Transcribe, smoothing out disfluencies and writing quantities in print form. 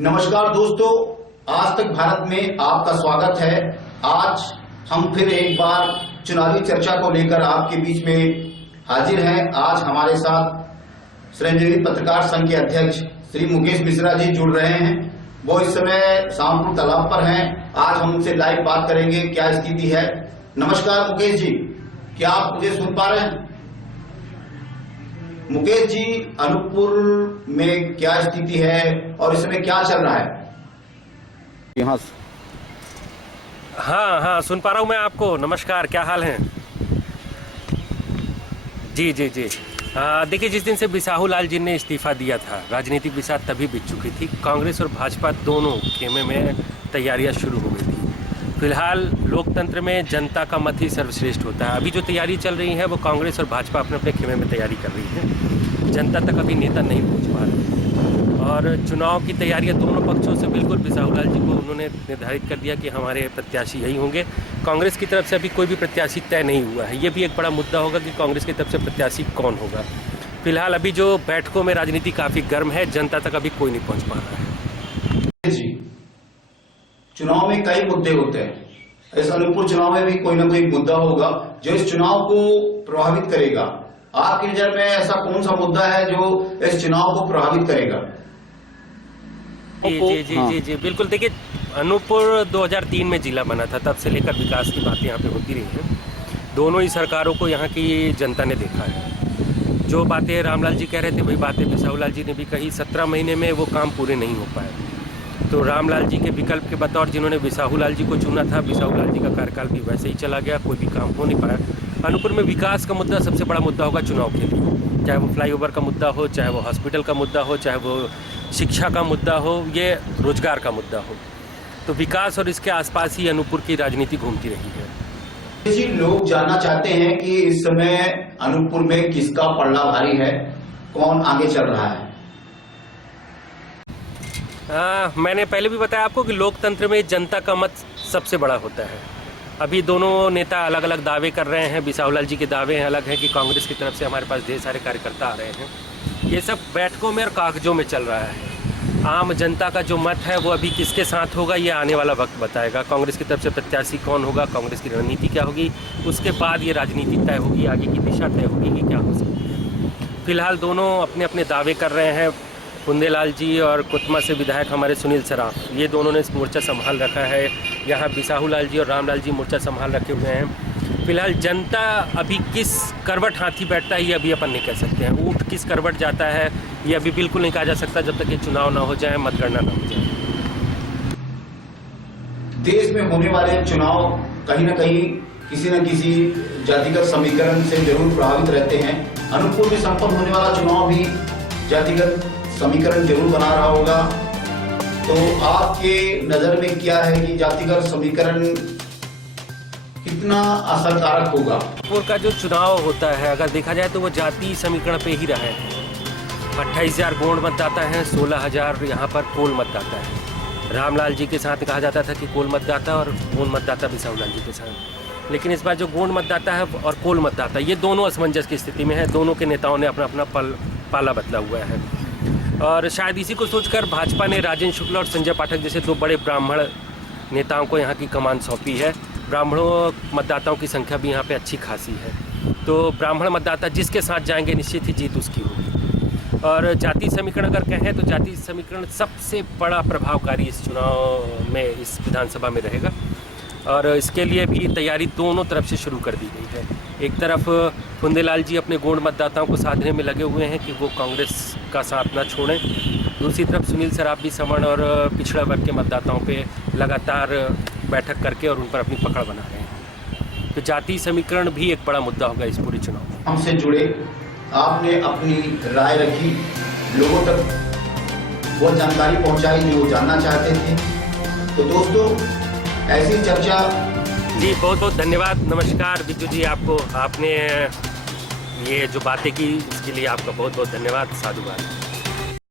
नमस्कार दोस्तों, आज तक भारत में आपका स्वागत है। आज हम फिर एक बार चुनावी चर्चा को लेकर आपके बीच में हाजिर हैं। आज हमारे साथ श्रमजीवी पत्रकार संघ के अध्यक्ष श्री मुकेश मिश्रा जी जुड़ रहे हैं। वो इस समय शामपुर तालाब पर हैं। आज हम उनसे लाइव बात करेंगे, क्या स्थिति है। नमस्कार मुकेश जी, क्या आप मुझे सुन पा रहे हैं? मुकेश जी, अनूपपुर में क्या स्थिति है और इस समय क्या चल रहा है? यहाँ हाँ सुन पा रहा हूँ मैं आपको। नमस्कार, क्या हाल है? जी। देखिए, जिस दिन से बिसाहू लाल जी ने इस्तीफा दिया था, राजनीतिक बिसात तभी बीत चुकी थी। कांग्रेस और भाजपा दोनों खेमे में तैयारियां शुरू हो गई थी। फिलहाल लोकतंत्र में जनता का मत ही सर्वश्रेष्ठ होता है। अभी जो तैयारी चल रही है वो कांग्रेस और भाजपा अपने अपने खेमे में तैयारी कर रही है। जनता तक अभी नेता नहीं पहुंच पा रहे और चुनाव की तैयारियां दोनों पक्षों से बिल्कुल बिसाहू लाल जी को उन्होंने निर्धारित कर दिया कि हमारे प्रत्याशी यही होंगे। कांग्रेस की तरफ से अभी कोई भी प्रत्याशी तय नहीं हुआ है। ये भी एक बड़ा मुद्दा होगा कि कांग्रेस की तरफ से प्रत्याशी कौन होगा। फिलहाल अभी जो बैठकों में राजनीति काफ़ी गर्म है, जनता तक अभी कोई नहीं पहुँच पा रहा है। चुनाव में कई मुद्दे होते हैं। इस अनूपपुर चुनाव में भी कोई ना कोई मुद्दा होगा जो इस चुनाव को प्रभावित करेगा। आपकी नजर में ऐसा कौन सा मुद्दा है जो इस चुनाव को प्रभावित करेगा? जी, बिल्कुल। देखिए, अनूपपुर 2003 में जिला बना था, तब से लेकर विकास की बातें यहाँ पे होती रही हैं। दोनों ही सरकारों को यहाँ की जनता ने देखा है। जो बातें रामलाल जी कह रहे थे वही बातें बिसाहू लाल जी ने भी कही। 17 महीने में वो काम पूरे नहीं हो पाए। तो रामलाल जी के विकल्प के बतौर जिन्होंने बिसाहू लाल जी को चुना था, बिसाहू लाल जी का कार्यकाल भी वैसे ही चला गया, कोई भी काम हो नहीं पाया। अनूपपुर में विकास का मुद्दा सबसे बड़ा मुद्दा होगा चुनाव के लिए, चाहे वो फ्लाईओवर का मुद्दा हो, चाहे वो हॉस्पिटल का मुद्दा हो, चाहे वो शिक्षा का मुद्दा हो, ये रोजगार का मुद्दा हो। तो विकास और इसके आसपास ही अनूपपुर की राजनीति घूमती रही है। जी, लोग जानना चाहते हैं कि इस समय अनूपपुर में किसका पलड़ा भारी है, कौन आगे चल रहा है? मैंने पहले भी बताया आपको कि लोकतंत्र में जनता का मत सबसे बड़ा होता है। अभी दोनों नेता अलग अलग दावे कर रहे हैं। बिसाहू लाल जी के दावे हैं अलग हैं कि कांग्रेस की तरफ से हमारे पास ढेर सारे कार्यकर्ता आ रहे हैं। ये सब बैठकों में और कागजों में चल रहा है। आम जनता का जो मत है वो अभी किसके साथ होगा, ये आने वाला वक्त बताएगा। कांग्रेस की तरफ से प्रत्याशी कौन होगा, कांग्रेस की रणनीति क्या होगी, उसके बाद ये राजनीति तय होगी, आगे की दिशा तय होगी कि क्या हो सकती है। फिलहाल दोनों अपने अपने दावे कर रहे हैं। कुंदेलाल जी और कुतमा से विधायक हमारे सुनील सराफ, ये दोनों ने मोर्चा संभाल रखा है। यहाँ बिसाहू लाल जी और रामलाल जी मोर्चा संभाल रखे हुए हैं। फिलहाल जनता अभी किस करवट हाथी बैठता है ये अभी अपन नहीं कह सकते हैं। ऊँट किस करवट जाता है ये अभी बिल्कुल नहीं कहा जा सकता जब तक ये चुनाव ना हो जाए, मतगणना ना हो जाए। देश में होने वाले चुनाव कहीं ना कहीं किसी न किसी जातिगत समीकरण से जरूर प्रभावित रहते हैं। अनूपपुर में संपन्न होने वाला चुनाव भी जातिगत समीकरण जरूर बना रहा होगा। तो आपके नजर में क्या है कि जातिगत समीकरण कितना असरकारक होगा? अनूपपुर का जो चुनाव होता है अगर देखा जाए तो वो जाति समीकरण पे ही रहा है। 28,000 गौंड मतदाता हैं, 16,000 यहाँ पर कोल मतदाता है। रामलाल जी के साथ कहा जाता था कि कोल मतदाता और गौंड मतदाता बिसाहू लाल जी के साथ। लेकिन इस बार जो गौंड मतदाता है और कोल मतदाता, ये दोनों असमंजस की स्थिति में है। दोनों के नेताओं ने अपना अपना पाला बदला हुआ है और शायद इसी को सोचकर भाजपा ने राजेंद्र शुक्ला और संजय पाठक जैसे दो बड़े ब्राह्मण नेताओं को यहाँ की कमान सौंपी है। ब्राह्मणों मतदाताओं की संख्या भी यहाँ पे अच्छी खासी है। तो ब्राह्मण मतदाता जिसके साथ जाएंगे निश्चित ही जीत उसकी होगी। और जाति समीकरण अगर कहें तो जाति समीकरण सबसे बड़ा प्रभावकारी इस चुनाव में, इस विधानसभा में रहेगा। और इसके लिए भी तैयारी दोनों तरफ से शुरू कर दी गई है। एक तरफ कुंदेलाल जी अपने गौंड मतदाताओं को साधने में लगे हुए हैं कि वो कांग्रेस का साथ न छोड़ें। दूसरी तरफ सुनील सराफ भी सवर्ण और पिछड़ा वर्ग के मतदाताओं पे लगातार बैठक करके और उन पर अपनी पकड़ बना रहे हैं। तो जाति समीकरण भी एक बड़ा मुद्दा होगा इस पूरे चुनाव में। हमसे जुड़े, आपने अपनी राय रखी, लोगों तक वो जानकारी पहुंचाई जो वो जानना चाहते थे। तो दोस्तों, ऐसी चर्चा। जी, बहुत बहुत धन्यवाद। नमस्कार बिज्जू जी, आपको, आपने ये जो बातें की इसके लिए आपका बहुत बहुत धन्यवाद। साधुवाद।